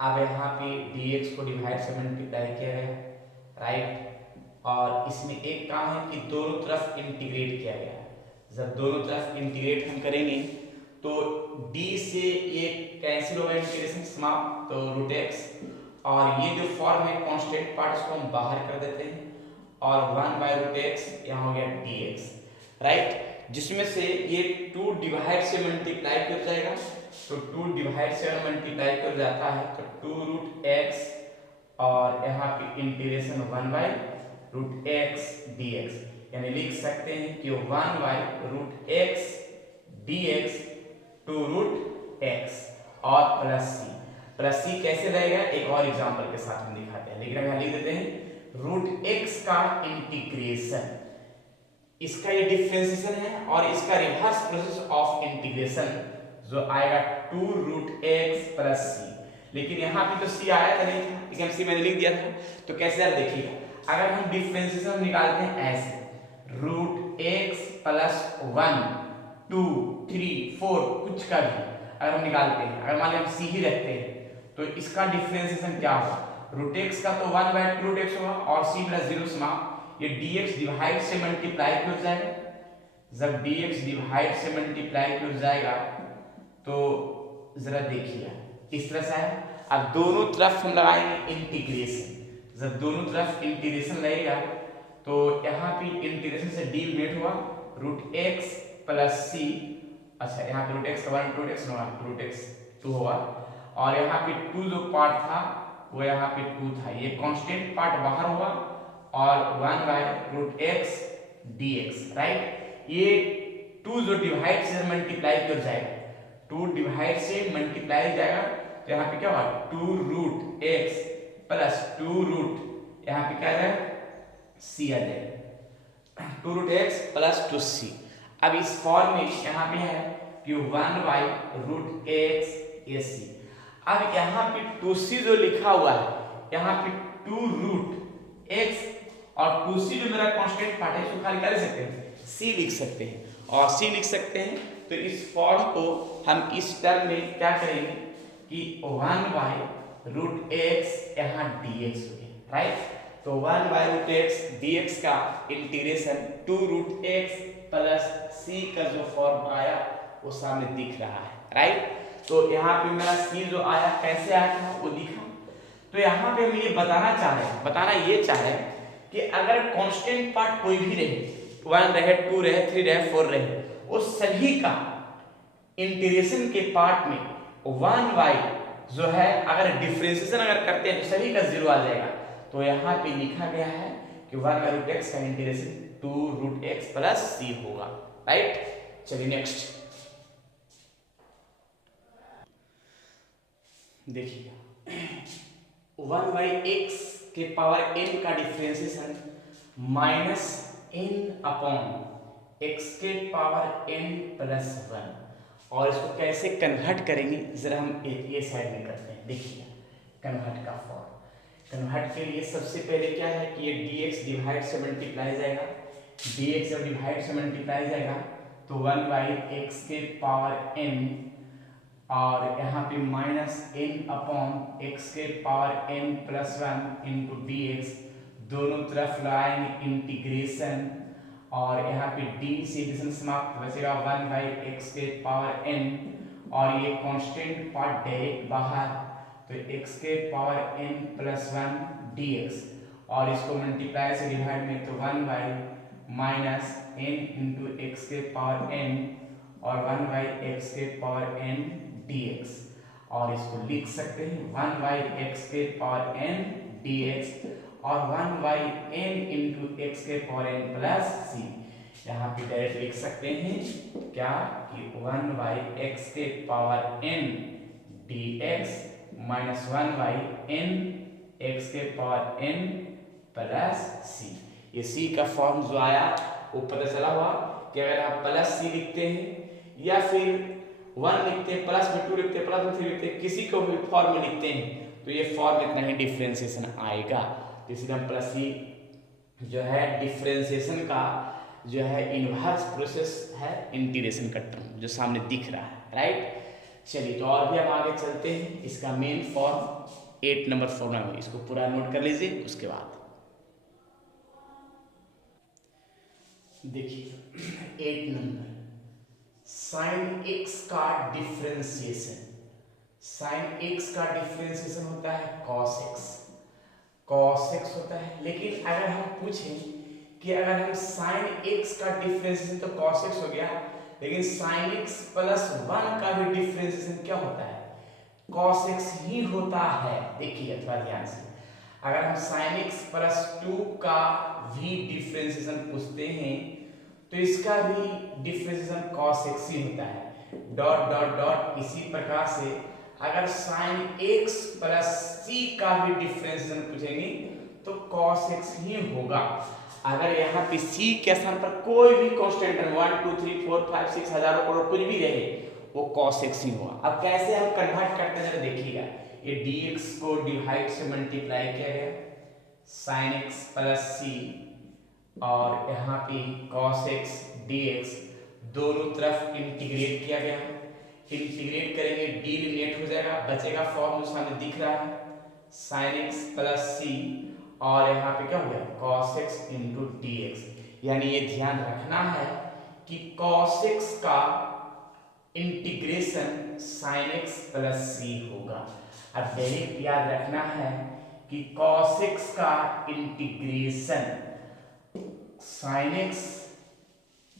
अब यहाँ पे dx को डिवाइड से मल्टीप्लाई किया गया, राइट। और इसमें एक काम है कि दोनों तरफ इंटीग्रेट किया गया है। जब दोनों तरफ इंटीग्रेट हम करेंगे तो d से ये कैंसिल होगा, इंटीग्रेशन समाप्त, तो रूट x। और ये जो फॉर्म है कांस्टेंट पार्ट इसको हम बाहर कर देते हैं और 1/√x यहाँ हो गया dx, राइट। जिसमें से ये 2 डिवाइड से मल्टीप्लाई कर जाएगा, तो 2 डिवाइड से मल्टीप्लाई कर जाता है तो 2√x और यहाँ पे इंटीग्रेशन 1/√x dx, यानी लिख सकते हैं कि 1/√x dx 2√x और प्लस c कैसे रहेगा एक और एग्जांपल के साथ हम दिखाते हैं, लेकिन हम यहाँ लिख देते हैं रूट x का इंटीग्रेशन, इसका ये डिफरेंशिएशन है और इसका रिवर्स प्रोसेस ऑफ इंटीग्रेशन जो आएगा 2√x प्लस c। लेकिन यहाँ पे तो c आया था नहीं था, लेकिन c मैंने लिख दिया था। तो कैसे यार देखिएगा, अगर हम डिफरेंशिएशन निकालते हैं ऐसे रूट x प्लस 1 2 3 4 कुछ का भी अगर हम निकालते हैं, अगर मान लीजिए हम c ही रखते हैं तो इसका डिफरेंशिएशन क्या होगा, रूट x का तो 1/√x होगा और c प्लस 0 समाप्त, ये dx डिवाइड से मल्टीप्लाई हो जाएगा। जब dx डिवाइड से मल्टीप्लाई हो जाएगा तो जरा देखिए इस तरह से है। अब दोनों तरफ हम लगाएंगे इंटीग्रेशन, जब दोनों तरफ इंटीग्रेशन लगेगा तो यहाँ पे इंटीग्रेशन से d मेट हुआ रूट x प्लस c, अच्छा यहाँ पे रूट x का 1/√x होगा, रूट x 2 होगा और यहाँ पे 2 जो पार्ट था वो यहाँ पे 2 था, ये कांस्टेंट पार्ट बाहर हुआ और 1/√x dx, राइट। ये 2 जो डिवाइड से मल्टीप्लाई कर जाएगा, 2 डिवाइड से मल्टीप्लाई जाएगा तो यहाँ पे क्या होगा 2√x प्लस 2 यहाँ पे क्या है c आ जाएगा, 2√x प्लस 2c। अब इस फॉर्म में यहाँ पे है कि 1/√x ac। अब यहाँ पे 2c जो लिखा हुआ है, यहाँ पे 2√x और 2c जो मेरा कांस्टेंट पार्ट है इसको खाली कर सकते हैं, c लिख सकते हैं और c लिख सकते हैं। तो इस फॉर्म को हम इस टर्म में क्या करेंगे कि 1/√x यहाँ dx हो गया, राइट। तो 1/√x dx का इंटीग्रेशन 2√x प्लस c का जो फॉर्म आया वो सामने दिख रहा है, राइट। तो यहाँ पे मेरा c जो आया कैसे आया था वो दिखा। तो यहाँ पे हम ये बताना ये चाह रहे हैं कि अगर कांस्टेंट पार्ट कोई भी रहे, 1 रहे 2 रहे 3 रहे 4 रहे, उस सभी का इंटीग्रेशन के पार्ट में 1 जो है अगर डिफरेंशिएशन अगर करते हैं तो सभी का 0 आ जाएगा। तो यहाँ पे लिखा गया है कि 1/√x का इंटीग्रेशन 2√x प्लस c होगा, राइट। चलिए नेक्स्ट देखिए 1/x के पावर n का differentiation minus n upon x के पावर n प्लस 1, और इसको कैसे कन्वर्ट करेंगे जरा हम ये साइड में करते हैं। देखिए कन्वर्ट का फॉर्म, कन्वर्ट के लिए सबसे पहले क्या है कि ये dx डिवाइड से मल्टीप्लाई जाएगा, dx जब डिवाइड से मल्टीप्लाई जाएगा तो 1/x के पावर n और यहाँ पे माइनस n अपॉन x के power n plus 1 into dx, दोनों तरफ लगाएंगे इंटीग्रेशन और यहाँ पे d से डिफरेंस समाप्त बचेगा 1/x के पावर n और ये कांस्टेंट पार्ट डायरेक्ट बाहर, तो x के पावर n प्लस 1 dx, और इसको मल्टीप्लाई से डिवाइड में तो 1 by minus n into x के पावर n और 1 बाई एक्स के पावर n dx, और इसको लिख सकते हैं 1 बाई एक्स के पावर n dx और 1 बाई n इंटू एक्स के पावर n प्लस c। यहाँ पे डायरेक्ट लिख सकते हैं क्या कि 1 बाई एक्स के power n dx minus 1 by n x के पावर n प्लस c। ये c का फॉर्म जो आया वो पता चला हुआ कि अगर आप प्लस c लिखते हैं या फिर 1 लिखते हैं, प्लस में 2 लिखते हैं, प्लस में 3 लिखते हैं, किसी को भी फॉर्म में लिखते हैं तो ये फॉर्म इतना ही डिफ्रेंसिएशन आएगा। तो इसलिए हम प्लस c जो है डिफ्रेंसिएशन का जो है इनवर्स प्रोसेस है इंटीग्रेशन का टर्म जो सामने दिख रहा है, राइट। चलिए तो और भी हम आगे चलते हैं। इसका मेन फॉर्म 8 नंबर फॉर्मूला में, इसको पूरा नोट कर लीजिए। उसके बाद देखिए 8 नंबर साइन x का डिफरेंशिएशन। साइन x का डिफरेंशिएशन होता है cos x, cos x होता है। लेकिन अगर हम पूछें कि अगर हम साइन x का डिफरेंशिएशन तो cos x हो गया, लेकिन साइन x प्लस 1 का भी डिफरेंशिएशन क्या होता है, cos x ही होता है। देखिए थोड़ा ध्यान से, अगर हम साइन x प्लस 2 का भी डिफरेंशिएशन पूछते हैं तो इसका भी डिफरेंशिएशन cos x ही होता है। डॉट डॉट डॉट इसी प्रकार से अगर साइन x प्लस c का भी डिफरेंशिएशन पूछेंगे तो cos x ही होगा। अगर यहाँ पे c के स्थान पर कोई भी कांस्टेंट 1 2 3 4 5 6 हजारों करोड़ कुछ भी रहे वो cos x ही होगा। अब कैसे हम कन्वर्ट करते हैं जरा देखिएगा। ये dx को डिवाइड से मल्टीप्लाई किया गया sin x प्लस c और यहाँ पे cos x dx दोनों तरफ इंटीग्रेट किया गया। इंटीग्रेट करेंगे d नेट हो जाएगा, बचेगा फॉर्म जो सामने दिख रहा है sin x प्लस c और यहाँ पे क्या हो गया cos x इंटू dx। यानी ये ध्यान रखना है कि cos x का integration sin x plus c होगा। अब डायरेक्ट याद रखना है कि cos x का integration sin x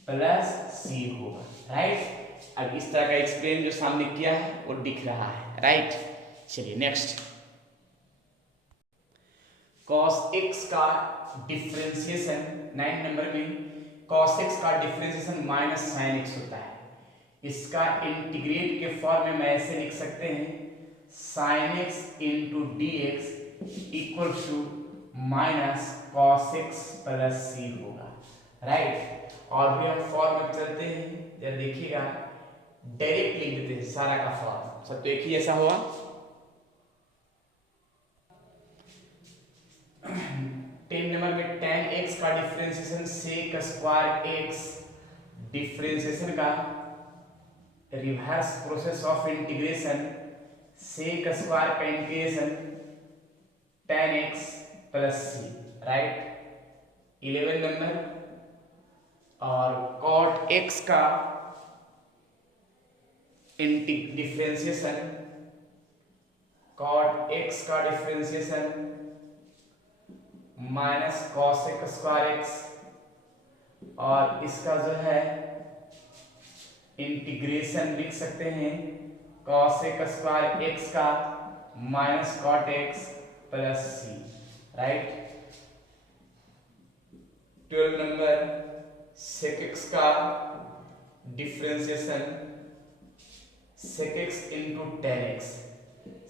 plus c होगा, राइट। अब इस तरह का एक्सप्लेन जो सामने किया है वो दिख रहा है, राइट। चलिए नेक्स्ट, cos x का डिफरेंशिएशन 9 नंबर में cos x का डिफरेंशिएशन माइनस sin x होता है। इसका इंटीग्रेट के फॉर्म में मैं ऐसे लिख सकते हैं sin x into dx equal to minus cos x plus c होगा, राइट। और भी हम फॉर्म में चलते हैं, जरा देखिएगा डायरेक्ट लिख देते हैं सारा का फॉर्म, सब तो एक ही ऐसा हुआ। 10 नंबर में tan x का differentiation sec square x, differentiation का reverse process of integration sec square का integration tan x plus c, right. 11 number और cot x का डिफरेंशिएशन, cot x का differentiation minus cos square x और इसका जो है इंटीग्रेशन लिख सकते हैं cos स्क्वायर x का minus cot x plus c, right. 12 number sec x का differentiation sec x into tan x,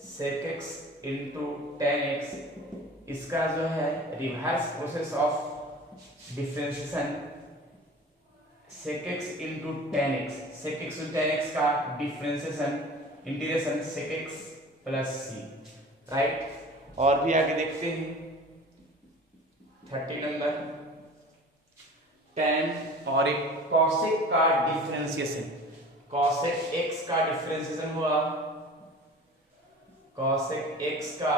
sec x into tan x, इसका जो है reverse process of differentiation sec x into tan x, sec x into tan x का differentiation integration sec x plus c, right. और भी आगे देखते हैं 30 number tan और एक cosec का डिफरेंशिएशन, cosec x का डिफरेंशिएशन हुआ cosec x का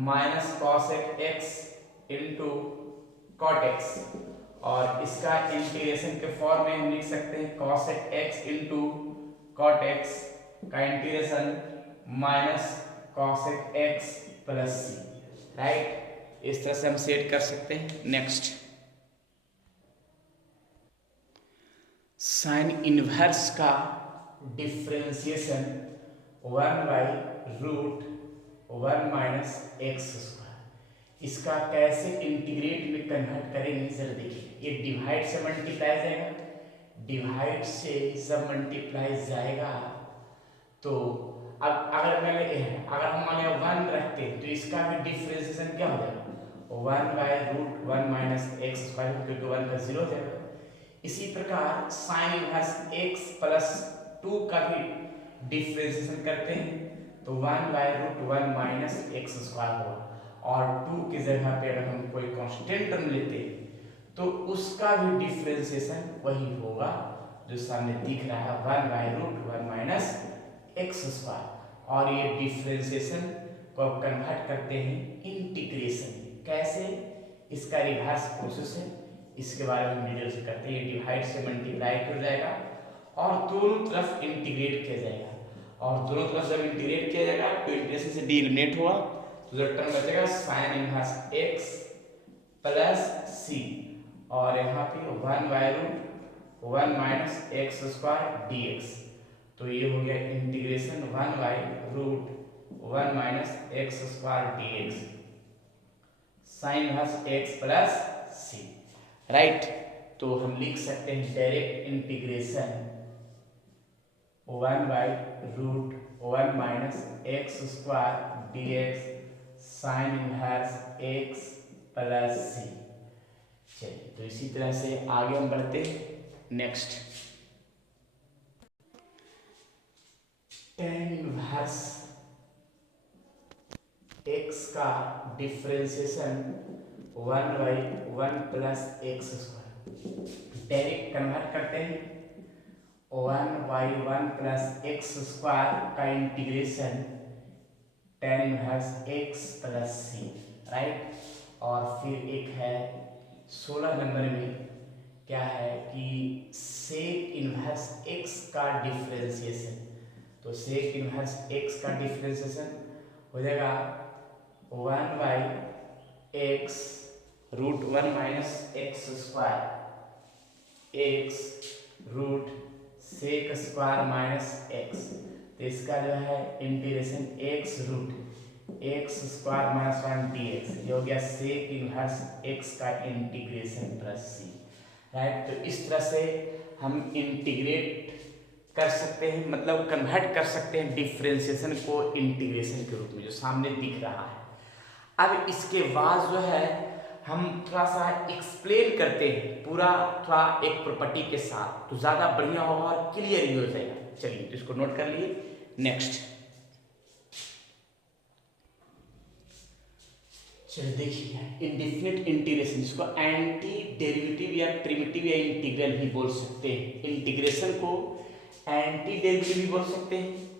minus cosec x into cot x और इसका इंटीग्रेशन के फॉर्म में हम लिख सकते हैं cosec x into cot x का integration minus cosec x plus C, right. इस तरह से हम सेट कर सकते हैं। नेक्स्ट, साइन इनवर्स का डिफ्रेंसिएशन 1/√1 माइनस एक्स स्क्वायर, इसका कैसे इंटीग्रेट में कन्वर्ट करेंगे जरा देखिए। ये डिवाइड से मल्टीप्लाई जाएगा, डिवाइड से सब मल्टीप्लाई जाएगा, तो अब अगर हम मान लिया 1 रखते हैं तो इसका भी डिफ्रेंसिएशन क्या हो जाएगा, 1/√1 माइनस एक्स स्क्वायर, क्योंकि 1 का 0 हो जाएगा। इसी प्रकार साइन इनवर्स x प्लस 2 का भी डिफ्रेंसिएशन करते हैं तो 1/√1 माइनस एक्स स्क्वायर होगा, और 2 की जगह पे अगर हम कोई कांस्टेंट टर्म लेते हैं तो उसका भी डिफ्रेंसिएशन वही होगा जो सामने दिख रहा है, 1/√1 माइनस एक्स स्क्वायर। और ये डिफ्रेंसिएशन को अब कन्वर्ट करते हैं इंटीग्रेशन में। कैसे, इसका रिवर्स प्रोसेस है, इसके बारे में हम डिटेल से करते हैं। डिवाइड से मल्टीप्लाई कर जाएगा और दोनों तरफ इंटीग्रेट किया जाएगा, और दोनों तरफ जब इंटीग्रेट किया जाएगा तो इंटीग्रेशन से डी एलिमिनेट हुआ तो जो टर्म बचेगा साइन इनवर्स x प्लस सी, और यहाँ पे 1/√1 माइनस एक्स स्क्वायर dx, तो ये हो गया integration 1/√1 minus x square dx sine inverse x plus C, right. तो हम लिख सकते हैं direct integration 1/√1 minus x square dx sine inverse x plus C. चलिए, तो इसी तरह से आगे हम बढ़ते हैं। नेक्स्ट, tan इनवर्स x का differentiation 1/1 plus x square, direct convert करते हैं। 1/1 प्लस एक्स स्क्वायर का integration tan inverse x plus C, right. और फिर एक है 16 नंबर में, क्या है कि सेक इनवर्स x का डिफरेंशिएशन, तो सेक इनवर्स x का डिफरेंशिएशन हो जाएगा 1/x√1 minus x square x root sec square minus x, तो इसका जो है integration x root x square minus 1 dx, ये हो गया सेक इनवर्स x का इंटीग्रेशन प्लस सी, राइट। तो इस तरह से हम इंटीग्रेट कर सकते हैं, मतलब कन्वर्ट कर सकते हैं डिफरेंशिएशन को इंटीग्रेशन के रूप में जो सामने दिख रहा है। अब इसके बाद जो है हम थोड़ा सा एक्सप्लेन करते हैं पूरा, थोड़ा एक प्रॉपर्टी के साथ, तो ज़्यादा बढ़िया होगा और क्लियर भी हो जाएगा। चलिए, तो इसको नोट कर लिए। नेक्स्ट, चलिए देखिए, इंडेफिनिट इंटीग्रेशन, जिसको एंटी डेरिवेटिव या प्रिमिटिव या इंटीग्रल भी बोल सकते हैं। इंटीग्रेशन को एंटी डेरिवेटिव भी बोल सकते हैं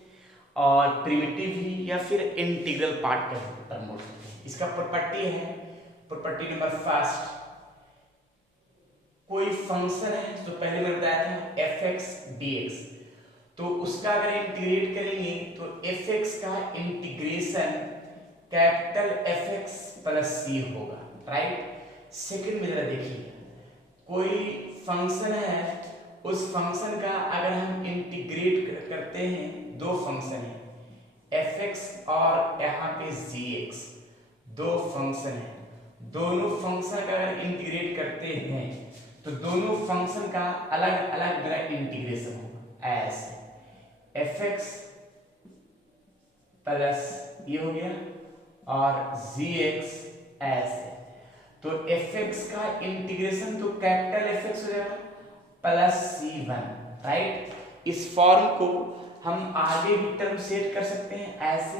और प्रिमिटिव भी, या फिर इंटीग्रल पार्ट का टर्म बोल सकते हैं। इसका प्रॉपर्टी है, प्रॉपर्टी नंबर फर्स्ट, कोई फंक्शन है जो पहले मैंने बताया था f(x) dx, तो उसका अगर इंटीग्रेट करेंगे तो f(x) का integration capital F(x) plus c होगा, राइट। सेकंड में जरा देखिए, कोई फंक्शन है, उस फंक्शन का अगर हम इंटीग्रेट करते हैं, दो फंक्शन है f(x) और यहाँ पे gx, दो फंक्शन है, दोनों फंक्शन का अगर इंटीग्रेट करते हैं तो दोनों फंक्शन का अलग अलग मेरा इंटीग्रेशन होगा, ऐसे f(x) प्लस ये हो गया और gx ऐसे, तो f(x) का इंटीग्रेशन तो कैपिटल F(x) हो जाएगा प्लस c1, राइट। इस फॉर्म को हम आगे भी टर्म सेट कर सकते हैं, ऐसे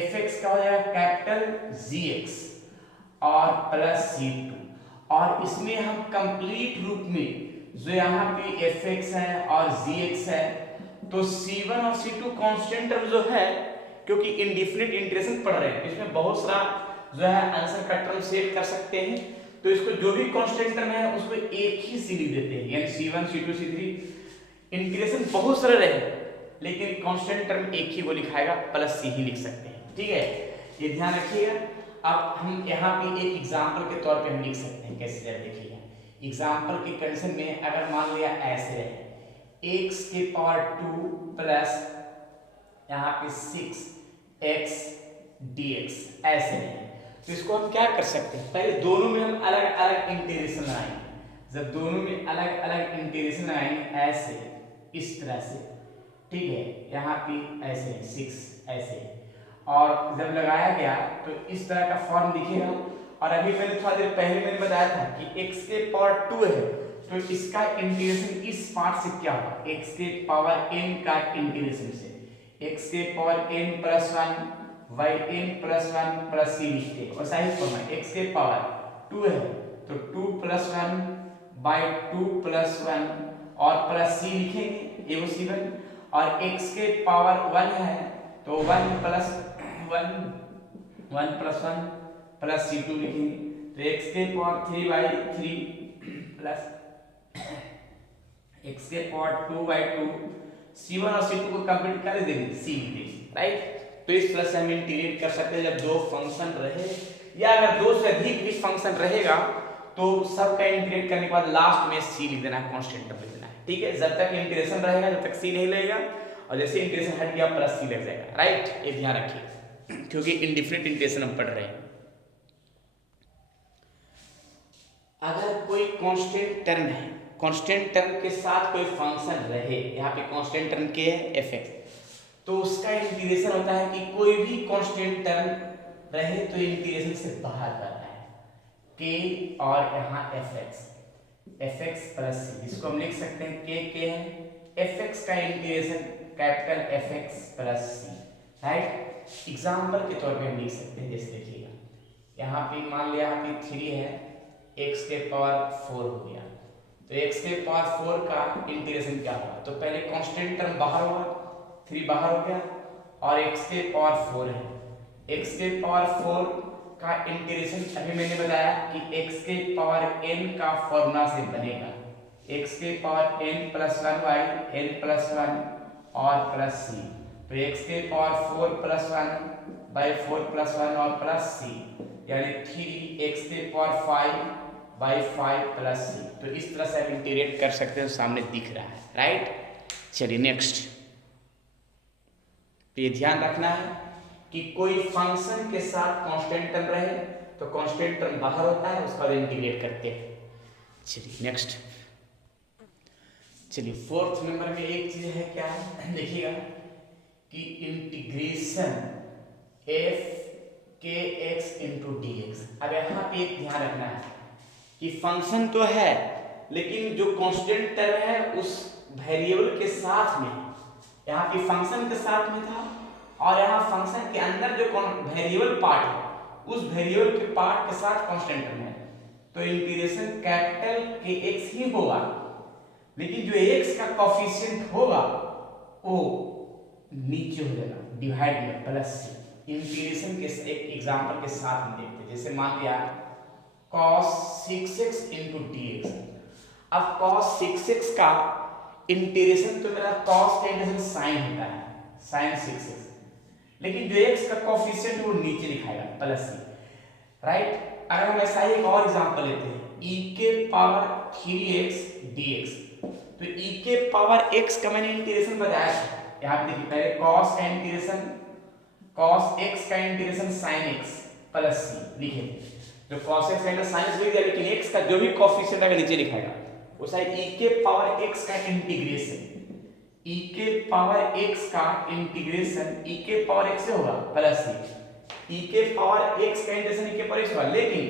f(x) का हो जाएगा कैपिटल gx और प्लस c2, और इसमें हम कंप्लीट रूप में जो यहाँ पे f(x) है और gx है, तो c1 और c2 कांस्टेंट टर्म जो है, क्योंकि इंडेफिनिट इंटीग्रेशन पढ़ रहे हैं, इसमें बहुत सारा जो है आंसर का टर्म सेट कर सकते हैं, तो इसको जो भी कांस्टेंट टर्म है उसको एक ही सी लिख देते हैं, यानी c1 c2 c3। इंटीग्रेशन बहुत सारे रहे लेकिन कांस्टेंट टर्म एक ही वो लिखाएगा, प्लस सी ही लिख सकते हैं। ठीक है, ये ध्यान रखिएगा। अब हम यहाँ पे एक एग्जाम्पल के तौर पे हम लिख सकते हैं, कैसे जरा देखिएगा। एग्जाम्पल के कंडीशन में अगर मान लिया ऐसे रहे x के पावर 2 प्लस यहाँ पे 6x dx ऐसे है, तो इसको हम क्या कर सकते हैं, पहले दोनों में हम अलग अलग इंटीग्रेशन लगाएंगे। जब दोनों में अलग अलग इंटीग्रेशन लगाएंगे ऐसे इस तरह से, ठीक है, यहाँ पे ऐसे 6 ऐसे, और जब लगाया गया तो इस तरह का फॉर्म दिखेगा। और अभी मैंने थोड़ा देर पहले मैंने बताया था कि x के पावर 2 है, तो इसका इंटीग्रेशन इस पार्ट से क्या होगा, x के पावर n का इंटीग्रेशन से x के power n plus 1 y n plus 1 plus c लिखते हैं। और सही फॉर्म है, x के पावर 2 है तो 2 प्लस 1 बाई 2 प्लस 1 और प्लस c लिखेंगे, ये वो c1। और x के पावर 1 है तो 1 प्लस 1 प्लस c2 लिखेंगे, तो x के पावर 3 बाई 3 प्लस x के पावर 2 बाई 2, c1 और c2 को कंप्लीट कर देंगे, c लिख देंगे, राइट। तो इस तरह से हम इंटीग्रेट कर सकते हैं जब दो फंक्शन रहे, या अगर दो से अधिक भी फंक्शन रहेगा तो सबका इंटीग्रेट करने के बाद लास्ट में c लिख देना है, कांस्टेंट टर्म लिख देना है, ठीक है। जब तक इंटीग्रेशन रहेगा जब तक c नहीं लगेगा, और जैसे इंटीग्रेशन हट गया प्लस c लग जाएगा, राइट। ये ध्यान रखिए क्योंकि इंडिफरेंट इंटीग्रेशन हम पढ़ रहे हैं। अगर कोई कांस्टेंट टर्म है, कांस्टेंट टर्म के साथ कोई फंक्शन रहे, यहाँ पे कांस्टेंट टर्म के है fx, तो उसका इंटीग्रेशन होता है कि कोई भी कांस्टेंट टर्म रहे तो इंटीग्रेशन से बाहर करना है, k और यहाँ fx प्लस c, इसको हम लिख सकते हैं k है, fx का integration capital fx plus c, right. Example के तौर पे हम लिख सकते हैं, जैसे देखिएगा यहाँ पे मान लिया यहाँ पे 3 है, x के पावर 4 हो गया, तो x के पावर 4 का इंटीग्रेशन क्या होगा, तो पहले कांस्टेंट टर्म बाहर होगा, 3 बाहर हो गया, और x के पावर 4 है, x के पावर 4 का इंटीग्रेशन अभी मैंने बताया कि x के पावर n का फॉर्मूला से बनेगा, x के power n plus 1 by n plus 1 और प्लस c, तो x के पावर 4 प्लस 1 बाई 4 प्लस 1 और प्लस c, यानी 3x के पावर 5 बाई 5 प्लस c। तो इस तरह से आप इंटीग्रेट कर सकते हैं, सामने दिख रहा है, राइट। चलिए नेक्स्ट, तो ये ध्यान रखना है कि कोई फंक्शन के साथ कांस्टेंट टर्म रहे तो कांस्टेंट टर्म बाहर होता है, उसका इंटीग्रेट करते हैं। चलिए नेक्स्ट, चलिए फोर्थ नंबर में एक चीज है, क्या है देखिएगा कि इंटीग्रेशन f के x इंटू डी एक्स। अब यहाँ पे एक ध्यान रखना है कि फंक्शन तो है लेकिन जो कांस्टेंट टर्म है उस वेरिएबल के साथ में, यहाँ पे फंक्शन के साथ में था और यहाँ फंक्शन के अंदर जो वेरिएबल पार्ट है उस वेरिएबल के पार्ट के साथ कांस्टेंट टर्म है, तो इंटीग्रेशन कैपिटल के x ही होगा, लेकिन जो x का कोफिशिएंट होगा वो नीचे हो जाएगा, डिवाइड में प्लस से। इंटीग्रेशन के एक एग्जांपल के साथ हम देखते हैं, जैसे मान लिया cos 6x into dx। अब cos 6x का इंटीग्रेशन तो मेरा cos का इंटीग्रेशन sin होता है, sin 6x, लेकिन जो x का कोफिशिएंट वो नीचे लिखाएगा प्लस c, राइट। अगर हम ऐसा ही एक और एग्जांपल लेते हैं, e के पावर 3x dx, तो e के पावर x का मैंने इंटीग्रेशन बताया था, यहाँ पे देखिए पहले cos का इंटीग्रेशन cos x का integration sin x plus c लिखे, जो cos x का इंटीग्रेशन sin x लिख दिया, लेकिन x का जो भी कोफिशिएंट है नीचे लिखाएगा, वो साइड e के पावर x का इंटीग्रेशन, e के पावर x का इंटीग्रेशन e के पावर x से होगा प्लस c, e के पावर x का इंटीग्रेशन e के पावर x होगा, लेकिन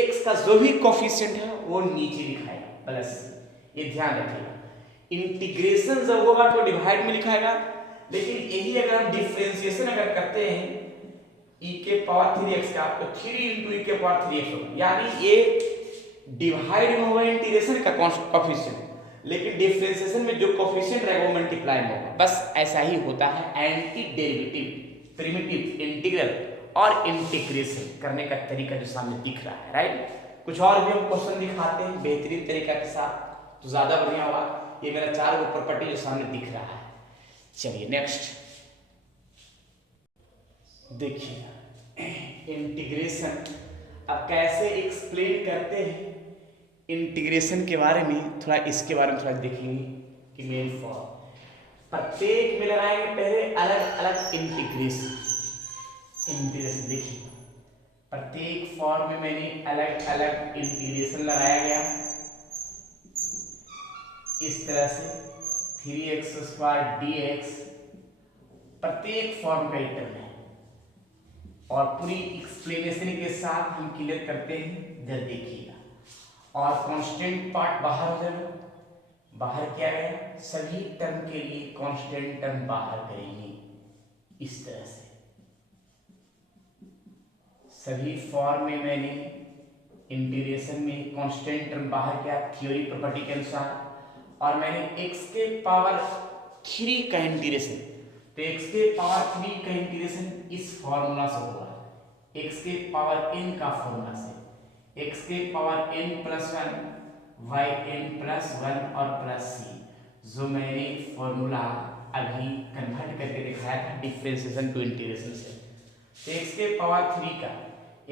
x का जो भी कोफिशिएंट है वो नीचे लिखाएगा प्लस c। ये ध्यान रखिएगा, इंटीग्रेशन जब होगा तो डिवाइड में लिखाएगा, लेकिन यही अगर हम डिफरेंशिएशन अगर करते हैं e के पावर 3x का, तो 3 into e के पावर 3x होगा, यानी ये डिवाइड में होगा इंटीग्रेशन का कोफिशिएंट, लेकिन डिफरेंशिएशन में जो कोफिशिएंट रहेगा वो मल्टीप्लाई में होगा। बस ऐसा ही होता है एंटी डेरिवेटिव, प्रिमिटिव, इंटीग्रल और इंटीग्रेशन करने का तरीका जो सामने दिख रहा है, राइट। कुछ और भी हम क्वेश्चन दिखाते हैं बेहतरीन तरीका के साथ तो ज्यादा बढ़िया होगा। ये मेरा 4 प्रॉपर्टी जो सामने दिख रहा है। चलिए नेक्स्ट, देखिए इंटीग्रेशन अब कैसे एक्सप्लेन करते हैं इंटीग्रेशन के बारे में, थोड़ा इसके बारे में थोड़ा देखेंगे कि मेन फॉर्म प्रत्येक में लगाएंगे पहले अलग अलग इंटीग्रेशन। देखिए प्रत्येक फॉर्म में मैंने अलग अलग इंटीग्रेशन लगाया गया इस तरह से 3x² dx प्रत्येक फॉर्म का टर्म है और पूरी एक्सप्लेनेशन के साथ हम क्लियर करते हैं, जब देखिएगा। और कांस्टेंट पार्ट बाहर हो जाएगा, बाहर किया गया सभी टर्म के लिए कांस्टेंट टर्म बाहर करेंगे इस तरह से। सभी फॉर्म में मैंने इंटीग्रेशन में कांस्टेंट टर्म बाहर किया थ्योरी प्रॉपर्टी के अनुसार, और मैंने x के पावर 3 का इंटीग्रेशन, तो x के पावर 3 का इंटीग्रेशन इस फॉर्मूला से होगा, x के पावर n का फॉर्मूला से, x के power n plus 1 y n plus 1 और प्लस c, जो मैंने फॉर्मूला अभी कन्वर्ट करके दिखाया था डिफरेंशिएशन टू इंटीग्रेशन से। तो x के पावर 3 का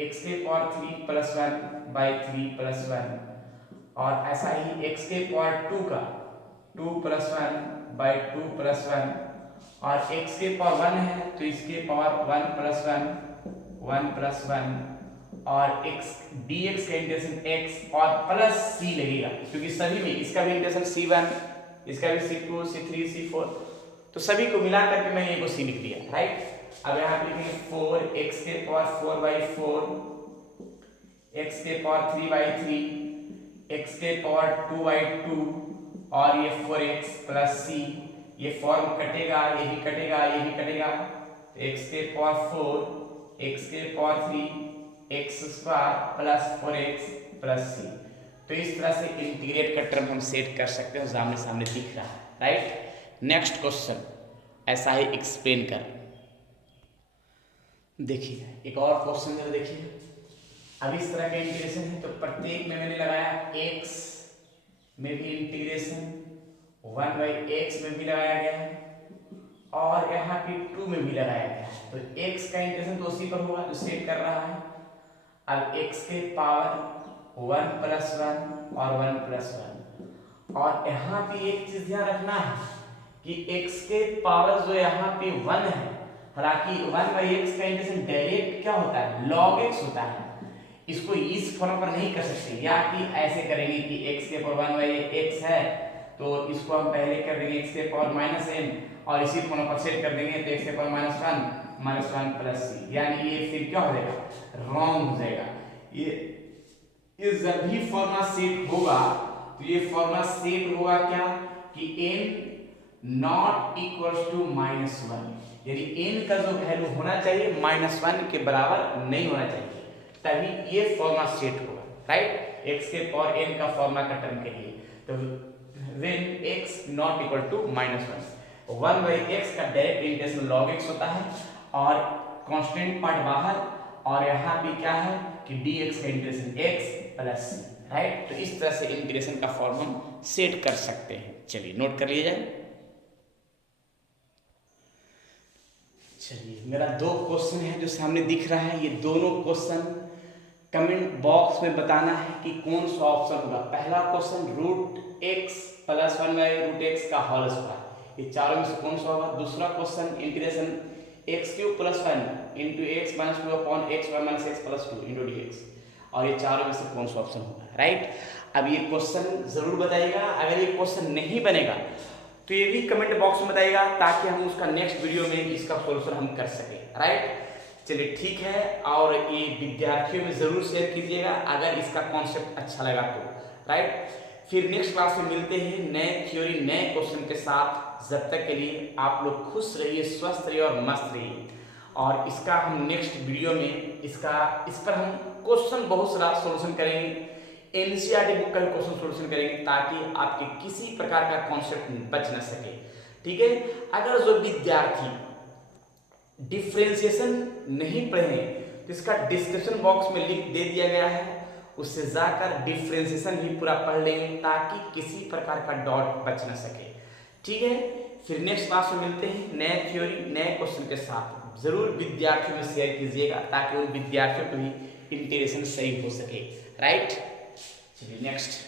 x के पावर 3 प्लस 1 बाई 3 प्लस 1, और ऐसा ही x के पावर 2 का 2 प्लस 1 बाई 2 प्लस 1, और x के पावर 1 है तो इसके पावर 1 प्लस 1 प्लस 1, और x dx का इंटीग्रेशन x और प्लस c लगेगा, क्योंकि सभी में इसका भी इंटीग्रेशन c1, इसका भी c2 c3 c4, तो सभी को मिला करके मैंने एक c लिख दिया, राइट। अब यहाँ पे लिखेंगे 4x के पावर 4/4, x के पावर 3/3, x के पावर 2/2, और ये 4x प्लस c, ये फॉर्म कटेगा, ये भी कटेगा, ये भी कटेगा, x के पावर 4, x के power 3, x² plus 4x plus c। तो इस तरह से इंटीग्रेट का टर्म हम सेट कर सकते हैं, सामने सामने दिख रहा है, राइट। नेक्स्ट क्वेश्चन ऐसा ही एक्सप्लेन कर। देखिए एक और क्वेश्चन जरा देखिए। अब इस तरह का इंटीग्रेशन है तो प्रत्येक में मैंने लगाया x में भी इंटीग्रेशन, 1/x में भी लगाया गया है, और यहाँ पे 2 में भी लगाया गया है। तो x का इंटीग्रेशन तो उसी पर होगा जो सेट कर रहा है। अब x के पावर 1 प्लस 1 और 1 प्लस 1, और यहाँ पे एक चीज ध्यान रखना है कि x के पावर जो यहाँ पे 1 है, हालांकि 1/x का इंटीग्रेशन डायरेक्ट क्या होता है, log x होता है, इसको इस फॉर्म पर नहीं कर सकते, या कि ऐसे करेंगे कि x के पावर 1/x है तो इसको हम पहले कर देंगे x के पावर -n, और इसी फॉर्म पर सेट कर देंगे तो x के पावर -1 प्लस c, यानी ये फिर क्या हो जाएगा, रॉन्ग हो जाएगा। ये जब भी फॉर्मूला सेट होगा तो ये फॉर्मूला सेट होगा क्या कि n नॉट इक्वल्स टू -1, यानी n का जो वैल्यू होना चाहिए -1 के बराबर नहीं होना चाहिए, तभी ये फॉर्मूला सेट होगा, राइट। x के पावर n का फॉर्मूला का टर्म के लिए, तो when x not equal to -1, 1/x का डायरेक्ट इंटीग्रेशन log x होता है, और कांस्टेंट पार्ट बाहर, और यहाँ भी क्या है कि dx का integration x plus c, right. तो इस तरह से इंटीग्रेशन का फॉर्म हम सेट कर सकते हैं। चलिए नोट कर लिया जाए। चलिए मेरा 2 क्वेश्चन है जो सामने दिख रहा है, ये दोनों क्वेश्चन कमेंट बॉक्स में बताना है कि कौन सा ऑप्शन होगा। पहला क्वेश्चन √x प्लस 1/√x का होल स्क्वायर, ये चारों में से कौन सा होगा। दूसरा question integration x³ plus 1 into x minus 2 upon x minus x plus 2 into dx, और ये चारों में से कौन सा ऑप्शन होगा, राइट। अब ये क्वेश्चन जरूर बताइएगा, अगर ये क्वेश्चन नहीं बनेगा तो ये भी कमेंट बॉक्स में बताइएगा, ताकि हम उसका नेक्स्ट वीडियो में इसका सॉल्यूशन हम कर सकें, राइट। चलिए ठीक है, और ये विद्यार्थियों में जरूर शेयर कीजिएगा अगर इसका कॉन्सेप्ट अच्छा लगा तो, राइट। फिर नेक्स्ट क्लास में मिलते हैं नए थ्योरी नए क्वेश्चन के साथ। जब तक के लिए आप लोग खुश रहिए, स्वस्थ रहिए और मस्त रहिए, और इसका हम नेक्स्ट वीडियो में इस पर हम क्वेश्चन बहुत सारा सॉल्यूशन करेंगे, एनसीईआरटी बुक का क्वेश्चन सॉल्यूशन करेंगे, ताकि आपके किसी प्रकार का कॉन्सेप्ट बच न सके, ठीक है। अगर जो विद्यार्थी डिफरेंशिएशन नहीं पढ़े तो इसका डिस्क्रिप्शन बॉक्स में लिंक दे दिया गया है, उससे जाकर डिफरेंशिएशन भी पूरा पढ़ लेंगे, ताकि किसी प्रकार का डाउट बच न सके, ठीक है। फिर नेक्स्ट क्लास में मिलते हैं नए थ्योरी नए क्वेश्चन के साथ। ज़रूर विद्यार्थियों में शेयर कीजिएगा ताकि उन विद्यार्थियों को भी इंटीग्रेशन सही हो सके। राइट, चलिए नेक्स्ट।